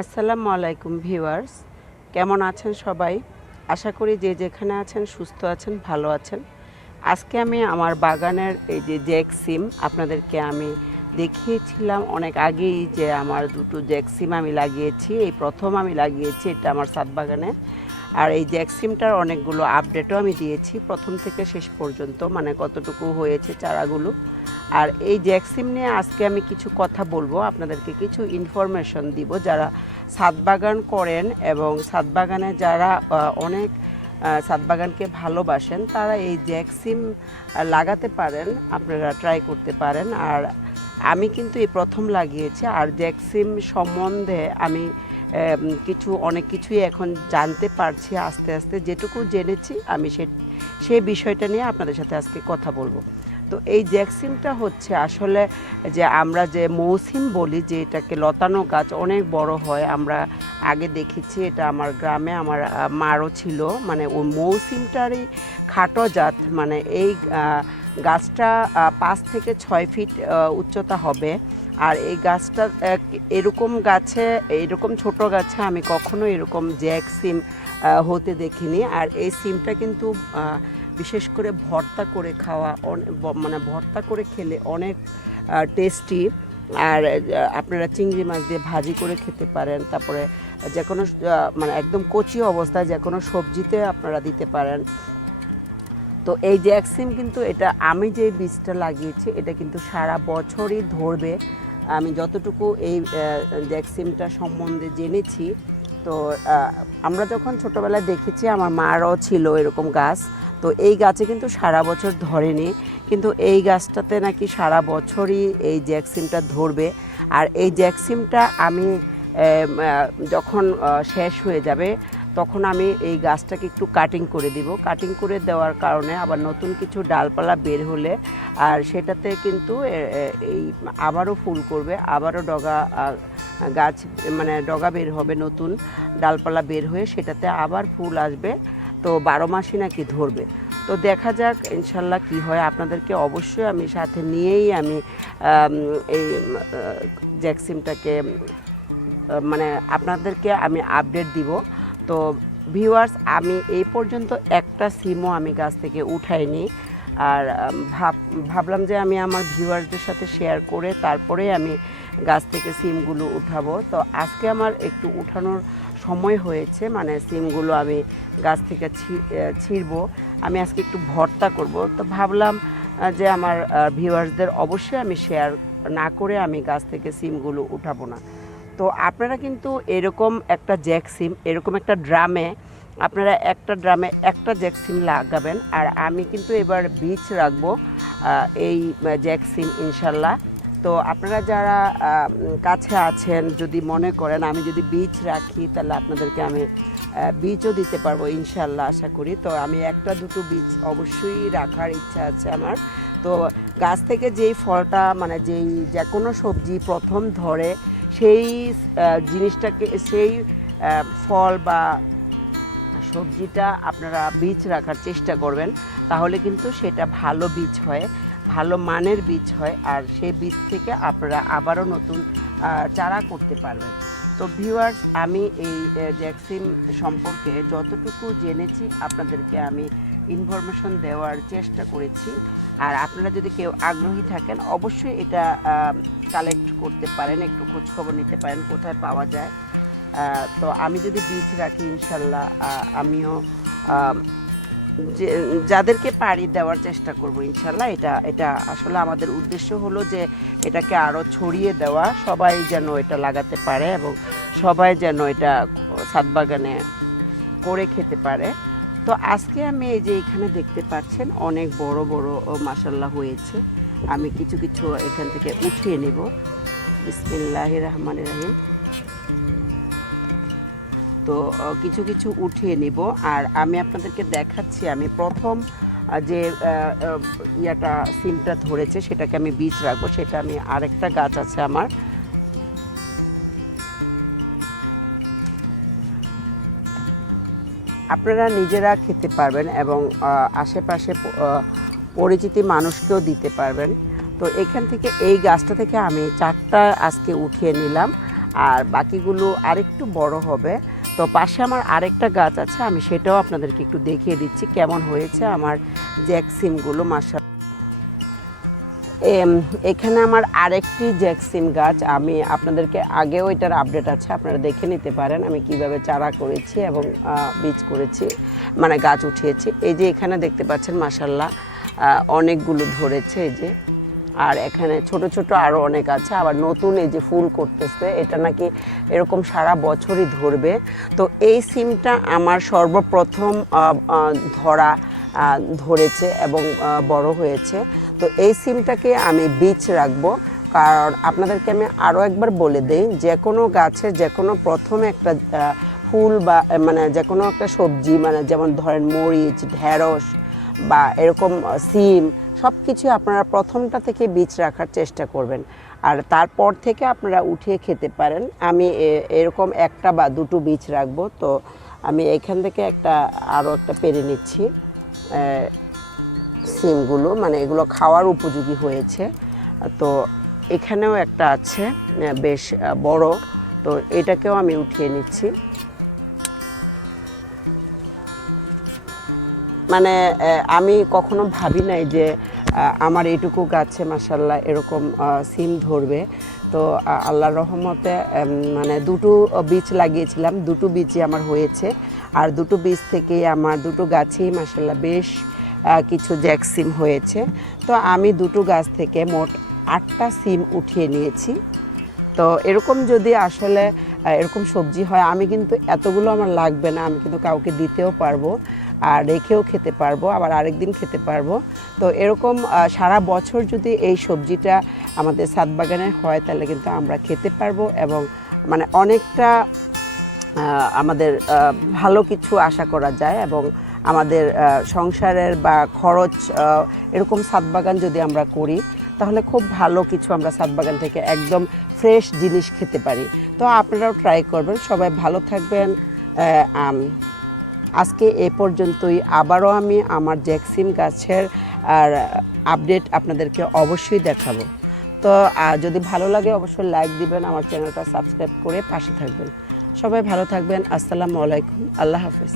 আসসালামু আলাইকুম ভিউয়ার্স, কেমন আছেন সবাই? আশা করি যে যেখানে আছেন সুস্থ আছেন, ভালো আছেন। আজকে আমি আমার বাগানের এই যে জ্যাকসিম আপনাদেরকে আমি দেখিয়েছিলাম অনেক আগেই যে আমার দুটো জ্যাকসিম আমি লাগিয়েছি। এই প্রথম আমি লাগিয়েছি এটা আমার ছাদ বাগানে। আর এই জ্যাকসিমটার অনেকগুলো আপডেটও আমি দিয়েছি প্রথম থেকে শেষ পর্যন্ত, মানে কতটুকু হয়েছে চারাগুলো। আর এই জ্যাকসিম নিয়ে আজকে আমি কিছু কথা বলবো, আপনাদেরকে কিছু ইনফরমেশন দিব যারা ছাদ বাগান করেন এবং ছাদ বাগানে যারা অনেক ছাদ বাগানকে ভালোবাসেন তারা এই জ্যাকসিম লাগাতে পারেন, আপনারা ট্রাই করতে পারেন। আর আমি কিন্তু এই প্রথম লাগিয়েছি। আর জ্যাকসিম সম্বন্ধে আমি অনেক কিছুই এখন জানতে পারছি আস্তে আস্তে। যেটুকু জেনেছি আমি সেই বিষয়টা নিয়ে আপনাদের সাথে আজকে কথা বলবো। তো এই জ্যাকসিমটা হচ্ছে আসলে যে আমরা যে মৌসিম বলি, যে এটাকে লতানো গাছ অনেক বড় হয়, আমরা আগে দেখেছি, এটা আমার গ্রামে আমার মারও ছিল, মানে ওই মৌসিমটারই খাটো জাত, মানে এই গাছটা 5 থেকে 6 ফিট উচ্চতা হবে। আর এই গাছটা এরকম ছোট গাছে আমি কখনো এরকম জ্যাকসিম হতে দেখিনি। আর এই সিমটা কিন্তু বিশেষ করে ভর্তা করে খাওয়া, মানে ভর্তা করে খেলে অনেক টেস্টি। আর আপনারা চিংড়ি মাছ দিয়ে ভাজি করে খেতে পারেন, তারপরে যে কোনো মানে একদম কচি অবস্থায় যে কোনো সবজিতে আপনারা দিতে পারেন। তো এই জ্যাকসিম কিন্তু এটা আমি যে বীজটা লাগিয়েছি এটা কিন্তু সারা বছরই ধরবে, আমি যতটুকু এই জ্যাকসিমটা সম্বন্ধে জেনেছি। তো আমরা যখন ছোটোবেলায় দেখেছি, আমার মারও ছিল এরকম গাছ, তো এই গাছে কিন্তু সারা বছর ধরেনি, কিন্তু এই গাছটাতে নাকি সারা বছরই এই জ্যাকসিমটা ধরবে। আর এই জ্যাকসিমটা আমি যখন শেষ হয়ে যাবে তখন আমি এই গাছটাকে একটু কাটিং করে দিব। কাটিং করে দেওয়ার কারণে আবার নতুন কিছু ডালপালা বের হলে আর সেটাতে কিন্তু এই আবারও ফুল করবে, আবারও গাছ মানে ডগা বের হবে, নতুন ডালপালা বের হয়ে সেটাতে আবার ফুল আসবে। তো 12 মাসই নাকি ধরবে। তো দেখা যাক ইনশাল্লাহ কি হয়, আপনাদেরকে অবশ্যই আমি সাথে নিয়েই আমি এই জ্যাকসিমটাকে মানে আপনাদেরকে আমি আপডেট দিব। তো ভিউয়ার্স, আমি এই পর্যন্ত একটা সিমও আমি গাছ থেকে উঠাইনি। আর ভাবলাম যে আমি আমার ভিউয়ার্সদের সাথে শেয়ার করে তারপরে আমি গাছ থেকে সিমগুলো উঠাবো। তো আজকে আমার একটু উঠানোর সময় হয়েছে, মানে সিমগুলো আমি গাছ থেকে ছিঁড়বো। আমি আজকে একটু ভর্তা করব। তো ভাবলাম যে আমার ভিউয়ার্সদের অবশ্যই আমি শেয়ার না করে আমি গাছ থেকে সিমগুলো উঠাবো না। তো আপনারা কিন্তু এরকম একটা জ্যাকসিম, এরকম একটা ড্রামে আপনারা একটা ড্রামে একটা জ্যাকসিম লাগাবেন। আর আমি কিন্তু এবার বীজ রাখবো এই জ্যাকসিম ইনশাল্লাহ। তো আপনারা যারা কাছে আছেন, যদি মনে করেন আমি যদি বীজ রাখি তাহলে আপনাদেরকে আমি বীজও দিতে পারবো ইনশাল্লাহ, আশা করি। তো আমি একটা দুটো বীজ অবশ্যই রাখার ইচ্ছা আছে আমার। তো গাছ থেকে যেই ফলটা, মানে যে কোনো সবজি প্রথম ধরে সেই জিনিসটাকে, সেই ফল বা সবজিটা আপনারা বীজ রাখার চেষ্টা করবেন, তাহলে কিন্তু সেটা ভালো বীজ হয়, ভালো মানের বীজ হয়। আর সেই বীজ থেকে আপনারা আবারও নতুন চারা করতে পারবেন। তো ভিউয়ার্স, আমি এই জ্যাকসিম সম্পর্কে যতটুকু জেনেছি আপনাদেরকে আমি ইনফরমেশন দেওয়ার চেষ্টা করেছি। আর আপনারা যদি কেউ আগ্রহী থাকেন অবশ্যই এটা কালেক্ট করতে পারেন, একটু খোঁজখবর নিতে পারেন কোথায় পাওয়া যায়। তো আমি যদি বীজ রাখি ইনশাল্লাহ আমিও যাদেরকে পারি দেওয়ার চেষ্টা করব ইনশাল্লাহ। এটা আসলে আমাদের উদ্দেশ্য হলো যে এটাকে আরও ছড়িয়ে দেওয়া, সবাই যেন এটা লাগাতে পারে এবং সবাই যেন এটা ছাদ বাগানে করে খেতে পারে। তো আজকে আমি এই যে এখানে দেখতে পাচ্ছেন অনেক বড় বড় মাশাল্লাহ হয়েছে। আমি কিছু কিছু এখান থেকে উঠিয়ে নেব। বিসমিল্লাহির রহমানির রহিম। তো কিছু কিছু উঠিয়ে নিব। আর আমি আপনাদেরকে দেখাচ্ছি, আমি প্রথম যে সিমটা ধরেছে সেটাকে আমি বীজ রাখবো, সেটা আমি আরেকটা গাছ আছে আমার। আপনারা নিজেরা খেতে পারবেন এবং আশেপাশে পরিচিতি মানুষকেও দিতে পারবেন। তো এখান থেকে এই গাছটা থেকে আমি 4টা আজকে উঠিয়ে নিলাম। আর বাকিগুলো আরেকটু বড় হবে। তো পাশে আমার আরেকটা গাছ আছে, আমি সেটাও আপনাদেরকে একটু দেখিয়ে দিচ্ছি কেমন হয়েছে আমার জ্যাকসিমগুলো। মাশাআল্লাহ, এখানে আমার আরেকটি জ্যাকসিম গাছ, আমি আপনাদেরকে আগেও এটার আপডেট আছে, আপনারা দেখে নিতে পারেন আমি কিভাবে চারা করেছি এবং বীজ করেছি, মানে গাছ উঠিয়েছি। এই যে এখানে দেখতে পাচ্ছেন মাশাআল্লাহ অনেকগুলো ধরেছে এই যে, আর এখানে ছোট ছোট আরও অনেক আছে। আবার নতুন এই যে ফুল করতেছে, এটা নাকি এরকম সারা বছরই ধরবে। তো এই সিমটা আমার সর্বপ্রথম ধরেছে এবং বড় হয়েছে। তো এই সিমটাকে আমি বীজ রাখবো, কারণ আপনাদেরকে আমি আরও একবার বলে দিই, যে কোনো গাছের যে কোনো প্রথমে একটা ফুল বা মানে যে কোনো একটা সবজি, মানে যেমন ধরেন মরিচ, ঢেঁড়স বা এরকম সিম, সব কিছু আপনারা প্রথমটা থেকে বীজ রাখার চেষ্টা করবেন, আর তারপর থেকে আপনারা উঠিয়ে খেতে পারেন। আমি এরকম একটা বা দুটো বীজ রাখবো। তো আমি এখান থেকে আরও একটা পেরে নিচ্ছি সিমগুলো, মানে এগুলো খাওয়ার উপযোগী হয়েছে। তো এখানেও একটা আছে বেশ বড়, তো এটাকেও আমি উঠিয়ে নিচ্ছি। মানে আমি কখনো ভাবি নাই যে আমার এইটুকু গাছে মাশাআল্লাহ এরকম সিম ধরবে। তো আল্লাহর রহমতে মানে দুটো বীজ লাগিয়েছিলাম, দুটো বীজই আমার হয়েছে, আর দুটো বীজ থেকেই আমার দুটো গাছেই মাশাআল্লাহ বেশ কিছু জ্যাকসিম হয়েছে। তো আমি দুটো গাছ থেকে মোট 8টা সিম উঠিয়ে নিয়েছি। তো এরকম যদি আসলে এরকম সবজি হয়, আমি কিন্তু এতগুলো আমার লাগবে না, আমি কিন্তু কাউকে দিতেও পারবো, আর রেখেও খেতে পারবো, আবার আরেকদিন খেতে পারবো। তো এরকম সারা বছর যদি এই সবজিটা আমাদের ছাদ বাগানে হয়, তাহলে কিন্তু আমরা খেতে পারবো এবং মানে অনেকটা আমাদের ভালো কিছু আশা করা যায়, এবং আমাদের সংসারের বা খরচ এরকম ছাদ বাগান যদি আমরা করি, তাহলে খুব ভালো কিছু আমরা ছাদ বাগান থেকে একদম ফ্রেশ জিনিস খেতে পারি। তো আপনারাও ট্রাই করবেন। সবাই ভালো থাকবেন। আজকে এ পর্যন্তই। আবারও আমি আমার জ্যাকসিম গাছের আর আপডেট আপনাদেরকে অবশ্যই দেখাবো। তো যদি ভালো লাগে অবশ্যই লাইক দিবেন, আমার চ্যানেলটা সাবস্ক্রাইব করে পাশে থাকবেন। সবাই ভালো থাকবেন। আসসালামু আলাইকুম, আল্লাহ হাফেজ।